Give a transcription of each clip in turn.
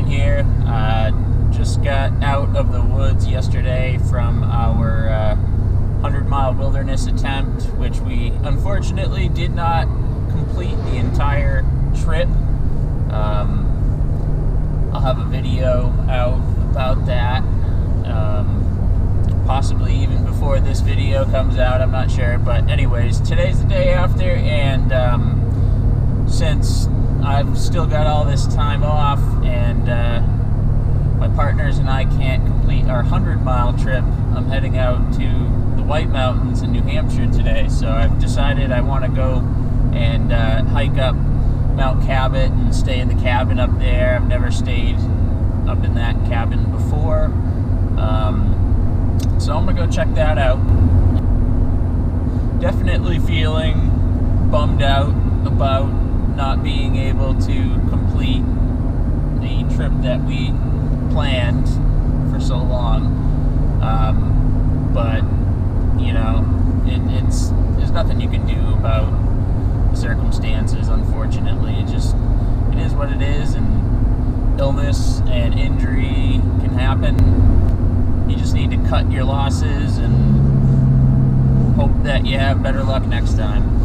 Ryan here. Just got out of the woods yesterday from our 100-mile wilderness attempt, which we unfortunately did not complete the entire trip. I'll have a video out about that, possibly even before this video comes out, I'm not sure. But anyways, today's the day after, and since I've still got all this time off and my partners and I can't complete our 100-mile trip, I'm heading out to the White Mountains in New Hampshire today. So I've decided I want to go and hike up Mount Cabot and stay in the cabin up there. I've never stayed up in that cabin before, so I'm gonna go check that out. Definitely feeling bummed out about not being able to complete the trip that we planned for so long, but you know, there's nothing you can do about circumstances, unfortunately. It is what it is, and illness and injury can happen. You just need to cut your losses and hope that you have better luck next time.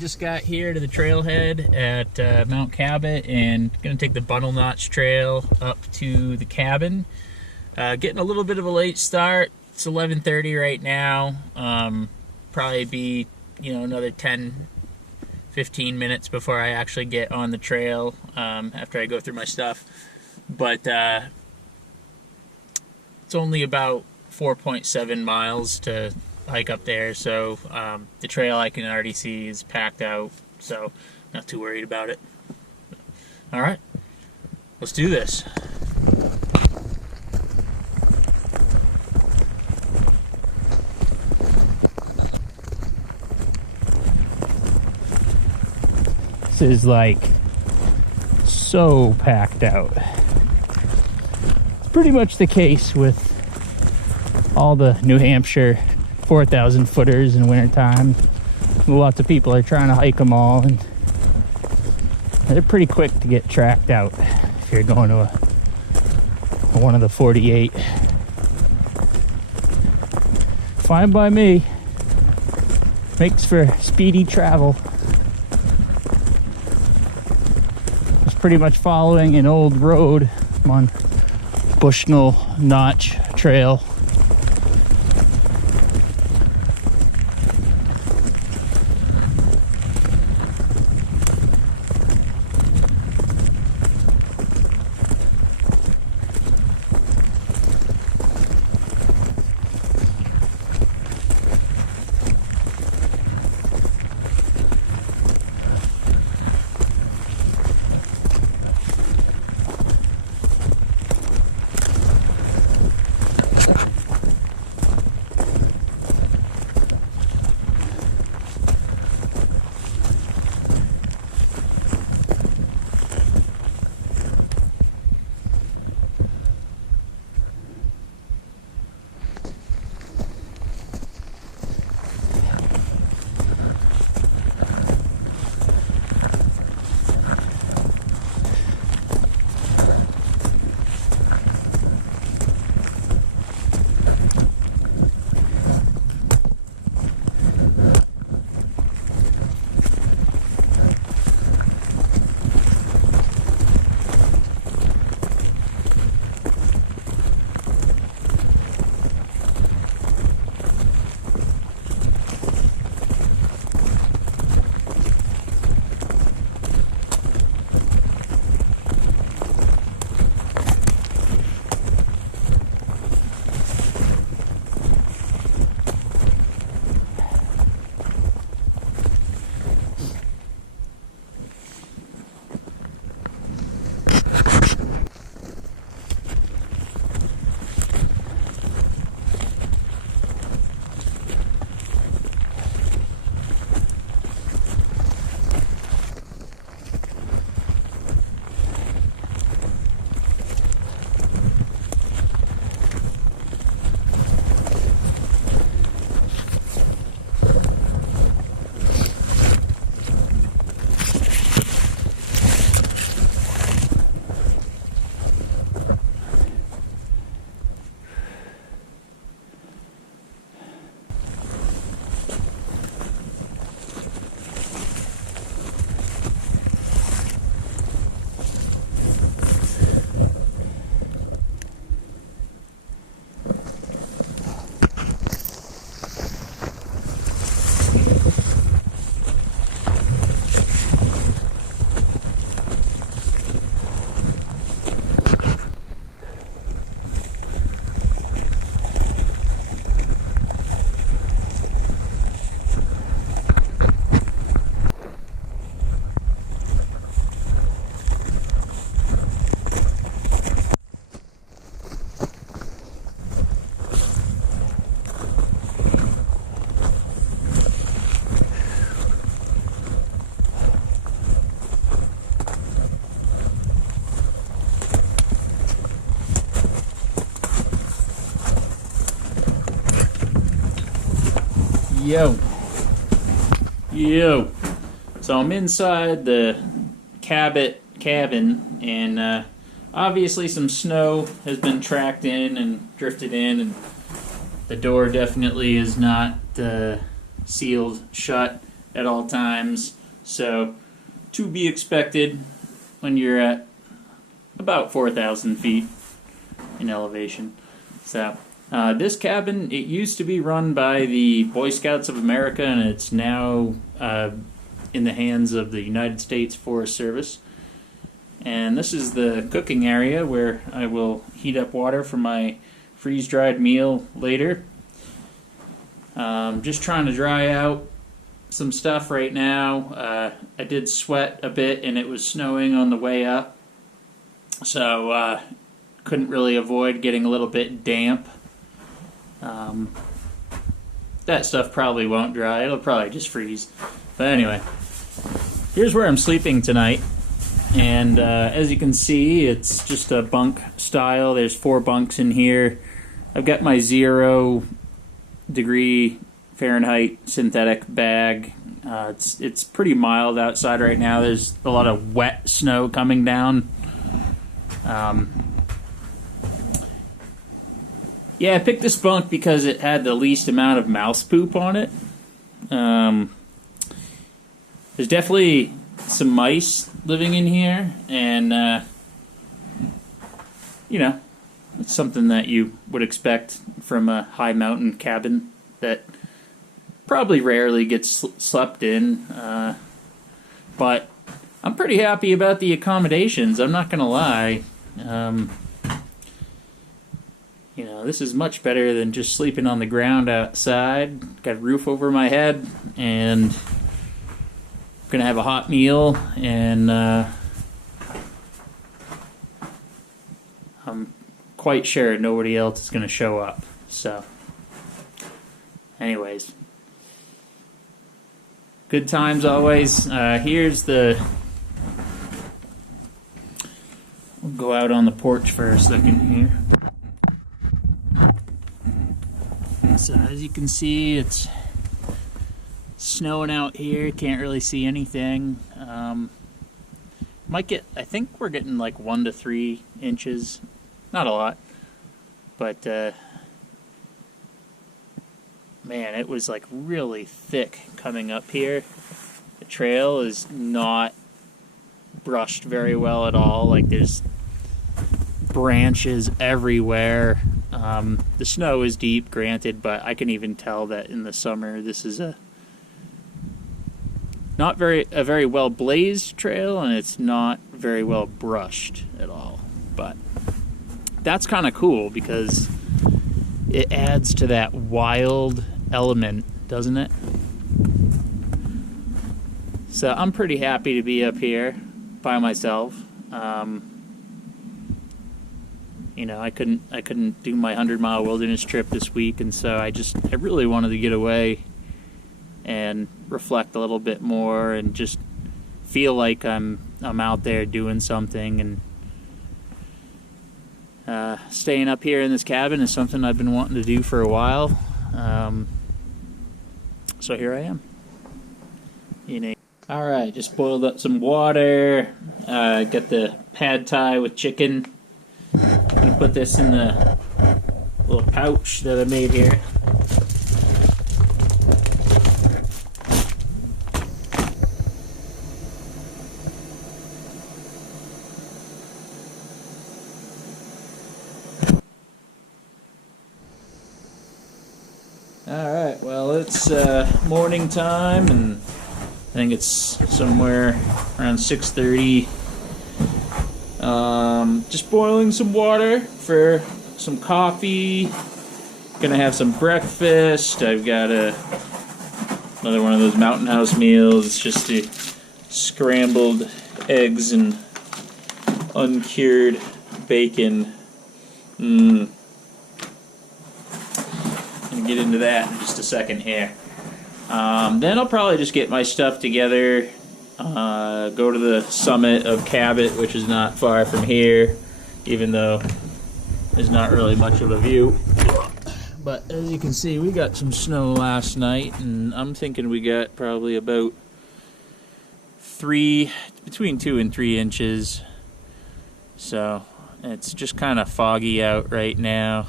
Just got here to the trailhead at Mount Cabot and gonna take the Bundle Notch Trail up to the cabin. Getting a little bit of a late start. It's 11:30 right now. Probably be, another 10-15 minutes before I actually get on the trail, after I go through my stuff. But it's only about 4.7 miles to hike up there, so the trail I can already see is packed out, so not too worried about it. All right, let's do this. This is like so packed out. It's pretty much the case with all the New Hampshire 4,000 footers in wintertime. Lots of people are trying to hike them all, and they're pretty quick to get tracked out if you're going to one of the 48. Fine by me. Makes for speedy travel. It's pretty much following an old road. I'm on Bushnell Notch Trail. Yo. Yo. So I'm inside the Cabot Cabin, and obviously some snow has been tracked in and drifted in, and the door definitely is not sealed shut at all times. So, to be expected when you're at about 4,000 feet in elevation. So, this cabin, it used to be run by the Boy Scouts of America, and it's now in the hands of the United States Forest Service. And this is the cooking area where I will heat up water for my freeze-dried meal later. Just trying to dry out some stuff right now. I did sweat a bit, and it was snowing on the way up, so couldn't really avoid getting a little bit damp. That stuff probably won't dry. It'll probably just freeze. But anyway, here's where I'm sleeping tonight. And as you can see, it's just a bunk style. There's 4 bunks in here. I've got my 0-degree Fahrenheit synthetic bag. It's pretty mild outside right now. There's a lot of wet snow coming down. Yeah, I picked this bunk because it had the least amount of mouse poop on it. There's definitely some mice living in here, and you know, it's something that you would expect from a high mountain cabin that probably rarely gets slept in, but I'm pretty happy about the accommodations, I'm not gonna lie. You know, this is much better than just sleeping on the ground outside. Got a roof over my head, and gonna have a hot meal, and I'm quite sure nobody else is gonna show up. So, anyways, good times always. Here's the. We'll go out on the porch for a second here. So as you can see, it's snowing out here. Can't really see anything. Might get. I think we're getting like 1 to 3 inches. Not a lot, but man, it was like really thick coming up here. The trail is not brushed very well at all. Like there's branches everywhere. The snow is deep, granted, but I can even tell that in the summer this is a very well blazed trail, and it's not very well brushed at all. But that's kind of cool because it adds to that wild element, doesn't it? So I'm pretty happy to be up here by myself. You know, I couldn't do my 100-mile wilderness trip this week, and so I really wanted to get away and reflect a little bit more and just feel like I'm out there doing something. And staying up here in this cabin is something I've been wanting to do for a while. So here I am. You know. All right, just boiled up some water. Got the pad thai with chicken. I'm gonna put this in the little pouch that I made here. Alright, well, it's morning time, and I think it's somewhere around 6:30. Just boiling some water for some coffee. Gonna have some breakfast. I've got another one of those Mountain House meals. It's just the scrambled eggs and uncured bacon. Gonna get into that in just a second here. Then I'll probably just get my stuff together. Go to the summit of Cabot, which is not far from here, even though there's not really much of a view. But as you can see, we got some snow last night, and I'm thinking we got probably about between 2 and 3 inches. So it's just kind of foggy out right now.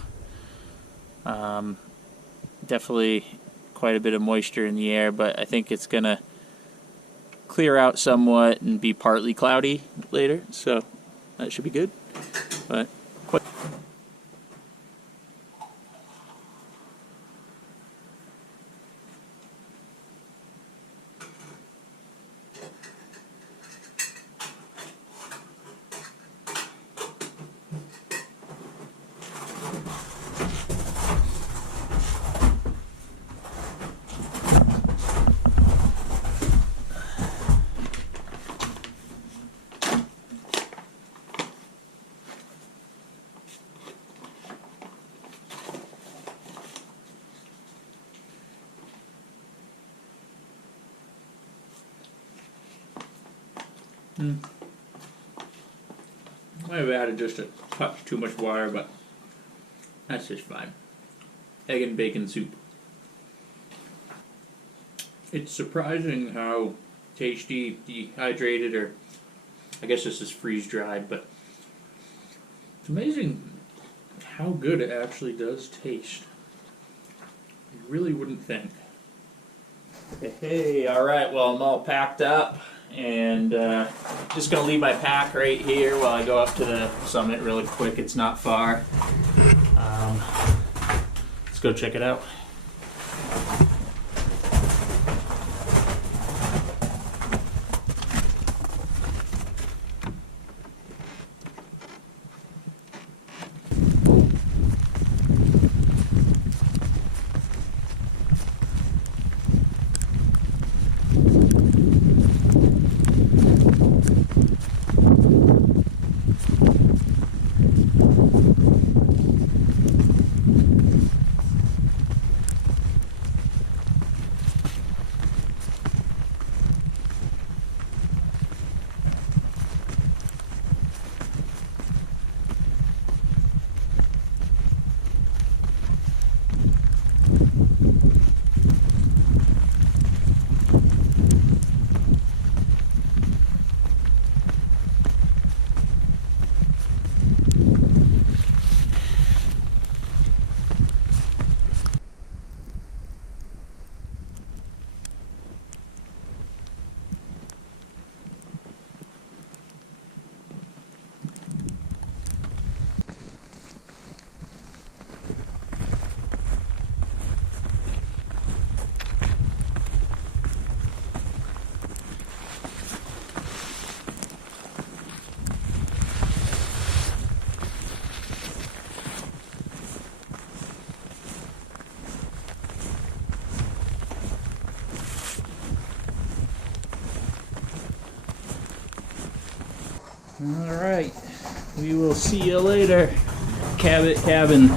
Definitely quite a bit of moisture in the air, but I think it's gonna clear out somewhat and be partly cloudy later, so that should be good. But quite might have added just a touch too much water, but that's just fine. Egg and bacon soup. It's surprising how tasty dehydrated, or I guess this is freeze-dried, but it's amazing how good it actually does taste. You really wouldn't think. Hey, alright, well, I'm all packed up, and just going to leave my pack right here while I go up to the summit really quick. It's not far. Let's go check it out. Alright, we will see you later, Cabot Cabin.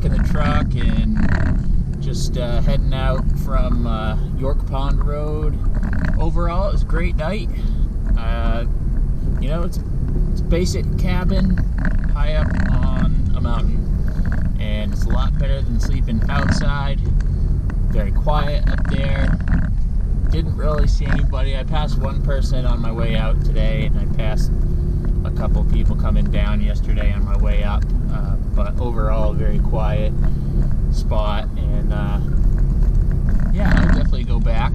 back in the truck and just heading out from York Pond Road. Overall, it was a great night. You know, it's a basic cabin high up on a mountain, and it's a lot better than sleeping outside. Very quiet up there. Didn't really see anybody. I passed one person on my way out today, and I passed a couple people coming down yesterday on my way up. But overall, very quiet spot, and yeah, I'll definitely go back.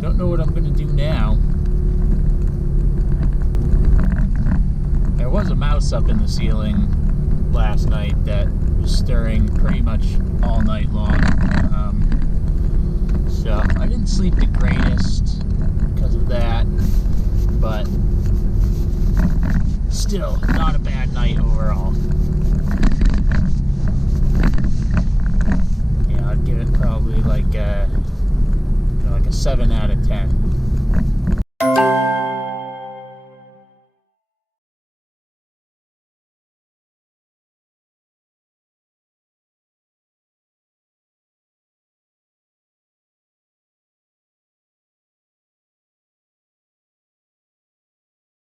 Don't know what I'm gonna do now. There was a mouse up in the ceiling last night that was stirring pretty much all night long. So I didn't sleep the greatest because of that, but still not a bad night overall. Yeah, I'd give it probably like a 7 out of 10.